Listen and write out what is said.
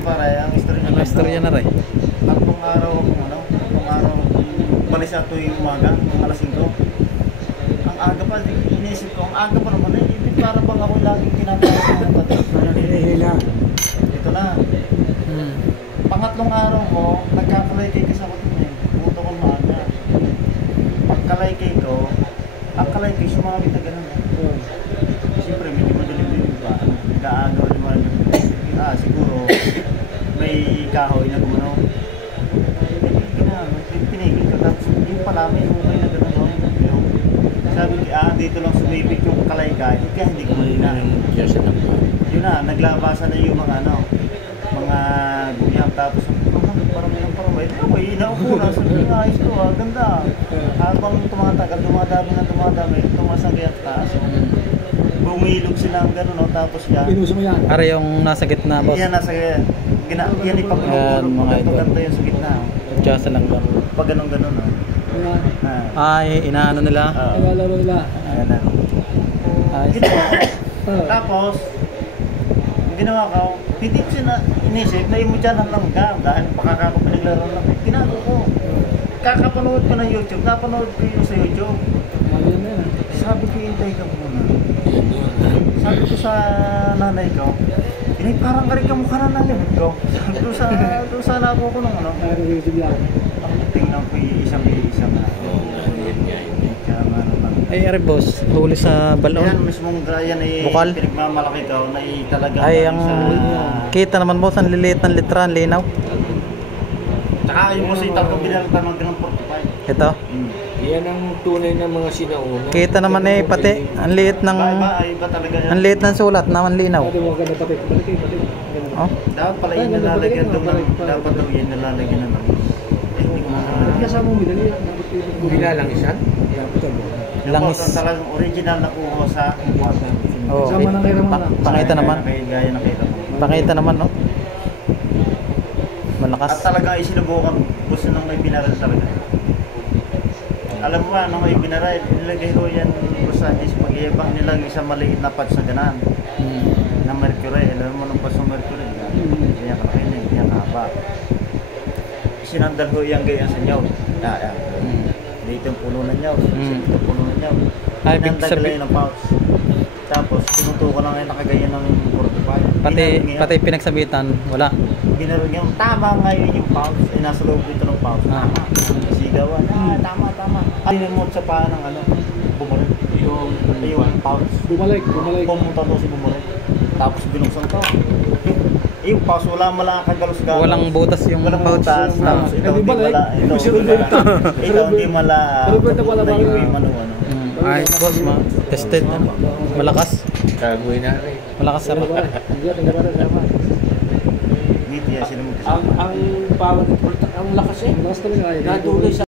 pare, ang istorya Ano istorya na rin? tatlong araw balis na tuwing umaga, alas 5. Ang aga pa, inisip ko, ang aga pa naman eh, hindi para bang ako laging tinatawag ng Hila. ito na. Pangatlong araw ko, nagkakalaykay ka sa kutin eh. Puto ko maaga. Pagkalaykay ko, ang kalaykay, sumamit na gano'n eh. Siyempre, medyo madilim-dilim pa. Nag-aagaw naman. Siguro, may kahoy na gumano. Pinigil ka. Tapos, yung pala, may hukay na gano'n. Sabi ko, dito lang sumipit yung kalaykay. Kaya hindi ko malina. Yun na, naglabasan na yung mga mga guyam. Tapos, parang may inaupo na. Sabi nga, ayos to ganda. Habang tumatagal, dumadami, tumasang kaya taas. Bumilog sila ng gano'n, tapos yan. Pinuso mo yan? Ara yung nasa gitna, boss. Yan, nasa yan ipagpapulog yung ganda yung sa gitna. Adjust lang lang. Pag ganun-ganun. Ay, inaano nila? Nagalaro nila. Ayan na. Tapos, ang ginawa ko, hindi ko inisip na yung dyan ang langgam dahil pakakako pinaglaro lang. Tinago ko. Kakapanood ko ng YouTube, napanood ko yun sa YouTube. Sabi ko, hintay ka muna. Sabi ko sa nanay ko, parang kari ka mukha na ng limit ko. Doon sa labo ko ng tingnan ko isang na. Ay, ari boss, huli sa balon. Yan mismong yan ay bukal. Pinagmamalaki daw na talagang ay, ang kita naman boss, ang liliit ng litra, ang linaw. Tsaka yung musita ko binalatan ng 45. Ito? Yan ang tunay ng mga sinauna. Kita naman eh, pati ang liit ng ang liit ng sulat na ang linaw. Oh? Dapat pala yun nalalagyan doon dapat daw yun nalalagyan naman. Binalangisan? Langis. Ang talagang original na kuho sa water. Oh, pakita naman. Gaya nakita mo. Pakita naman, no? Malakas. At talaga isinubukan gusto nang may binaral talaga. Alam mo ba, nung may binaral, nilagay ko yan sa mag-iibang nilagay sa maliit na pat sa ganan. Na mercury. Alam mo nung pas sa mercury. Kaya kakainin, kaya kahaba. Sinandal ko yung gaya sa nyaw. Dito yung puno na nyaw. Dito yung puno na nyaw. Sinandal ko ng pouch. Tapos, tinutuko na ngayon nakagaya ng 45. Pati pinagsabitan, wala. Binaro niya, tama ngayon yung pouch. Nasa loob dito ng pouch. Tama. Sigawan. Tama. Ay, remote sa paa ng bumalik. Yung pouch. Bumalik. Pumunta to si bumalik. Tapos binuksan to. Yung pouch, wala malang kagalos-galos. Walang butas yung pouch. Tapos ito hindi mala. Ay, boss, tested. Malakas. Gagawin na rin. Malakas sa Ang power, ang lakas eh. Lakas talaga. Natuloy sa